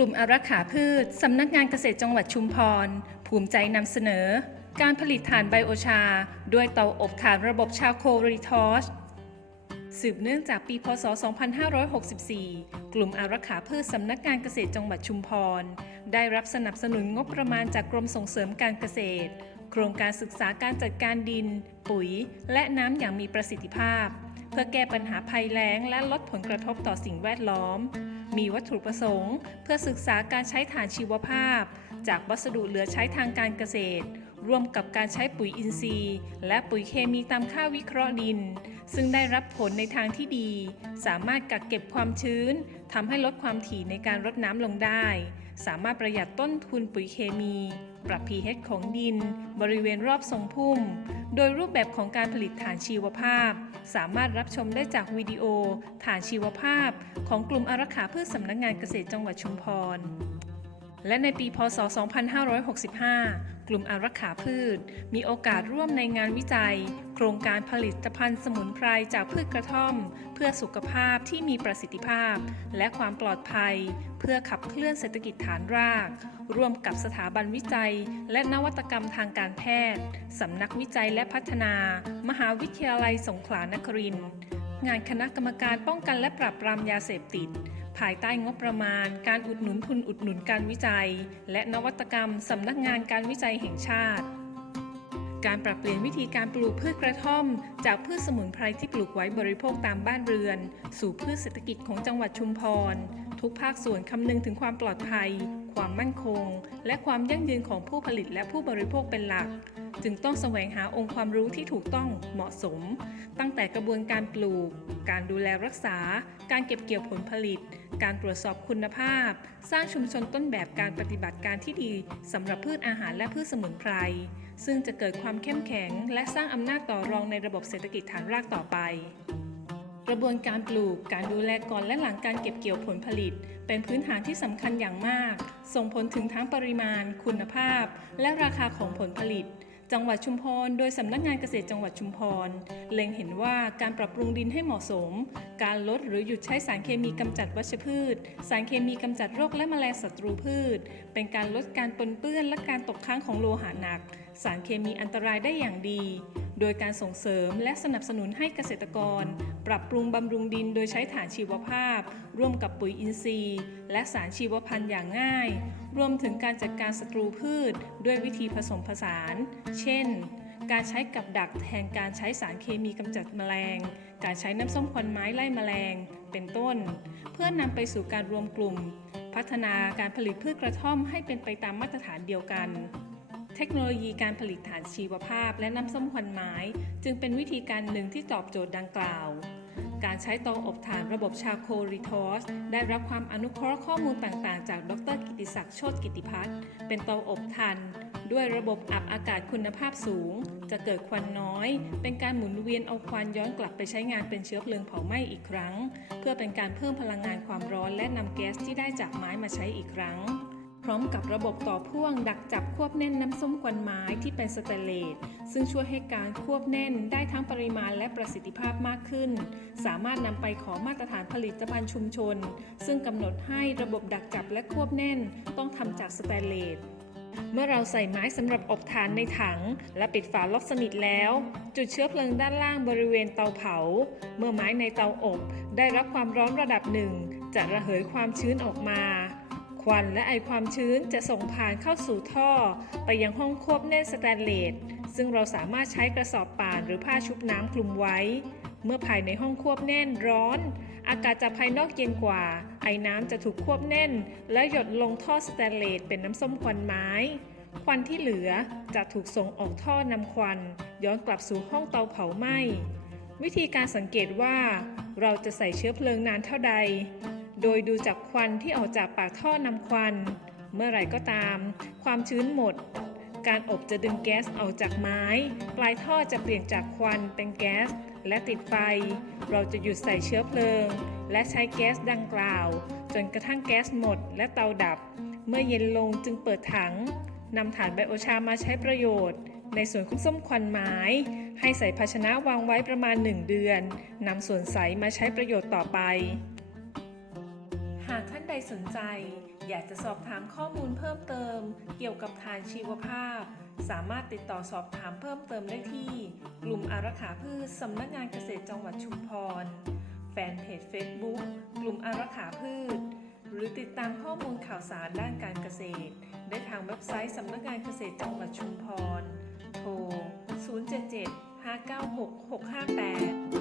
กลุ่มอารักขาพืช สำนักงานเกษตรจังหวัดชุมพร ภูมิใจนำเสนอ การผลิตถ่านไบโอชา ด้วยเตาอบถ่านระบบชาโครีทอชสืบเนื่องจากปี พศ 2564 กลุ่มอารักขาพืชสำนักงานเกษตรจังหวัดชุมพร ได้รับสนับสนุนงบประมาณจากกรมส่งเสริมการเกษตร โครงการศึกษาการจัดการดิน ปุ๋ย และน้ำอย่างมีประสิทธิภาพ เพื่อแก้ปัญหาภัยแล้งและลดผลกระทบต่อสิ่งแวดล้อม มีวัตถุประสงค์ เพื่อศึกษาการใช้ฐานชีวภาพ จากวัสดุเหลือใช้ทางการเกษตร ร่วมกับการใช้ปุ๋ยอินทรีย์ และปุ๋ยเคมีตามค่าวิเคราะห์ดิน ซึ่งได้รับผลในทางที่ดี สามารถกักเก็บความชื้นทำให้ลดความถี่ในการรดน้ำลงได้ สามารถประหยัดต้นทุนปุ๋ยเคมี ปรับ pH ของดิน บริเวณรอบทรงพุ่ม โดยรูปแบบของการผลิตถ่านชีวภาพ สามารถรับชมได้จากวิดีโอถ่านชีวภาพ ของกลุ่มอารักขาพืชสำนักงานเกษตรจังหวัดชุมพรและในปี พศ 2565 กลุ่มอารักขาพืช มีโอกาสร่วมในงานวิจัย โครงการผลิตภัณฑ์สมุนไพรจากพืชกระท่อม เพื่อสุขภาพที่มีประสิทธิภาพ และความปลอดภัย เพื่อขับเคลื่อนเศรษฐกิจฐานราก ร่วมกับสถาบันวิจัย และนวัตกรรมทางการแพทย์ สำนักวิจัยและพัฒนา มหาวิทยาลัยสงขลานครินทร์งานคณะกรรมการป้องกันและปราบปรามยาเสพติด ภายใต้งบประมาณ การอุดหนุนทุนอุดหนุนการวิจัย และนวัตกรรมสำนักงานการวิจัยแห่งชาติ การปรับเปลี่ยนวิธีการปลูกพืชกระท่อม จากพืชสมุนไพรที่ปลูกไว้บริโภคตามบ้านเรือน สู่พืชเศรษฐกิจของจังหวัดชุมพร ทุกภาคส่วนคำนึงถึงความปลอดภัย ความมั่นคง และความยั่งยืนของผู้ผลิตและผู้บริโภคเป็นหลัก จึงต้องแสวงหาองค์ความรู้ที่ถูกต้องเหมาะสม ตั้งแต่กระบวนการปลูก การดูแลรักษา การเก็บเกี่ยวผลผลิต การตรวจสอบคุณภาพ สร้างชุมชนต้นแบบการปฏิบัติการที่ดีสำหรับพืชอาหารและพืชสมุนไพรซึ่งจะเกิดความเข้มแข็ง และสร้างอำนาจต่อรองในระบบเศรษฐกิจฐานรากต่อไป กระบวนการปลูก การดูแลก่อนและหลังการเก็บเกี่ยวผลผลิต เป็นพื้นฐานที่สำคัญอย่างมาก ส่งผลถึงทั้งปริมาณ คุณภาพ และราคาของผลผลิต จังหวัดชุมพร โดยสำนักงานเกษตรจังหวัดชุมพร เล็งเห็นว่าการปรับปรุงดินให้เหมาะสม การลดหรือหยุดใช้สารเคมีกำจัดวัชพืช สารเคมีกำจัดโรคและแมลงศัตรูพืช เป็นการลดการปนเปื้อนและการตกค้างของโลหะหนัก สารเคมีอันตรายได้อย่างดี โดยการส่งเสริมและสนับสนุนให้เกษตรกร ปรับปรุงบำรุงดินโดยใช้ถ่านชีวภาพ ร่วมกับปุ๋ยอินทรีย์ และสารชีวพันธุ์อย่างง่าย รวมถึงการจัดการศัตรูพืช ด้วยวิธีผสมผสาน เช่น การใช้กับดักแทนการใช้สารเคมีกำจัดแมลง การใช้น้ำส้มควันไม้ไล่แมลง เป็นต้น เพื่อนำไปสู่การรวมกลุ่ม พัฒนาการผลิตพืชกระท่อมให้เป็นไปตามมาตรฐานเดียวกัน เทคโนโลยีการผลิตถ่านชีวภาพ และน้ำส้มควันไม้ จึงเป็นวิธีการหนึ่งที่ตอบโจทย์ดังกล่าว การใช้เตาอบถ่านระบบชาโครีทอสได้รับความอนุเคราะห์ข้อมูลต่างๆ จากดรกิติศักดิ์โชติกิติพัฒน์เป็นเตาอบถ่านด้วยระบบอับอากาศคุณภาพสูง จะเกิดควันน้อย เป็นการหมุนเวียนเอาควันย้อนกลับไปใช้งานเป็นเชื้อเพลิงเผาไหม้อีกครั้ง เพื่อเป็นการเพิ่มพลังงานความร้อนและนำแก๊สที่ได้จากไม้มาใช้อีกครั้ง ร้อมกับระบบต่อพ่วงดักจับควบแน่นน้ำส้มควันไม้ที่เป็นสเตเลสซึ่งช่วยให้การควบแน่นได้ทั้งปริมาณและประสิทธิภาพมากขึ้น สามารถนำไปขอมาตรฐานผลิตภัณฑ์ชุมชน ซึ่งกำหนดให้ระบบดักจับและควบแน่นต้องทำจากสเตเลสเมื่อเราใส่ไม้สำหรับอบถ่านในถัง และปิดฝาล็อกสนิทแล้ว จุดเชื้อเพลิงด้านล่างบริเวณเตาเผา เมื่อไม้ในเตาอบ ได้รับความร้อนระดับหนึ่งจะระเหยความชื้นออกมา ควันและไอความชื้นจะส่งผ่านเข้าสู่ท่อ ไปยังห้องควบแน่นสแตนเลส ซึ่งเราสามารถใช้กระสอบป่านหรือผ้าชุบน้ำคลุมไว้ เมื่อภายในห้องควบแน่นร้อน อากาศจากภายนอกเย็นกว่า ไอ้น้ำจะถูกควบแน่น และหยดลงท่อสแตนเลสเป็นน้ำส้มควันไม้ ควันที่เหลือจะถูกส่งออกท่อนำควัน ย้อนกลับสู่ห้องเตาเผาไหม้วิธีการสังเกตว่า เราจะใส่เชื้อเพลิงนานเท่าใด โดยดูจากควันที่ออกจากปากท่อนำควัน เมื่อไหร่ก็ตาม ความชื้นหมด การอบจะดึงแก๊สออกจากไม้ ปลายท่อจะเปลี่ยนจากควันเป็นแก๊สและติดไฟ เราจะหยุดใส่เชื้อเพลิง และใช้แก๊สดังกล่าว จนกระทั่งแก๊สหมดและเตาดับ เมื่อเย็นลงจึงเปิดถังนำถ่านไบโอชามาใช้ประโยชน์ ในส่วนของส้มควันไม้ ให้ใส่ภาชนะวางไว้ประมาณ 1 เดือนนำส่วนใสมาใช้ประโยชน์ต่อไปากท่านใดสนใจ อยากจะสอบถามข้อมูลเพิ่มเติม เกี่ยวกับฐานชีวภาพ สามารถติดต่อสอบถามเพิ่มเติมได้ที่ กลุ่มอารักขาพืชสำนักงานเกษตรจังหวัดชุมพร แฟนเพจ Facebook กลุ่มอารักขาพืช หรือติดตามข้อมูลข่าวสารด้านการเกษตร ได้ทางเว็บไซต์สำนักงานเกษตรจังหวัดชุมพร โทร 077 596 658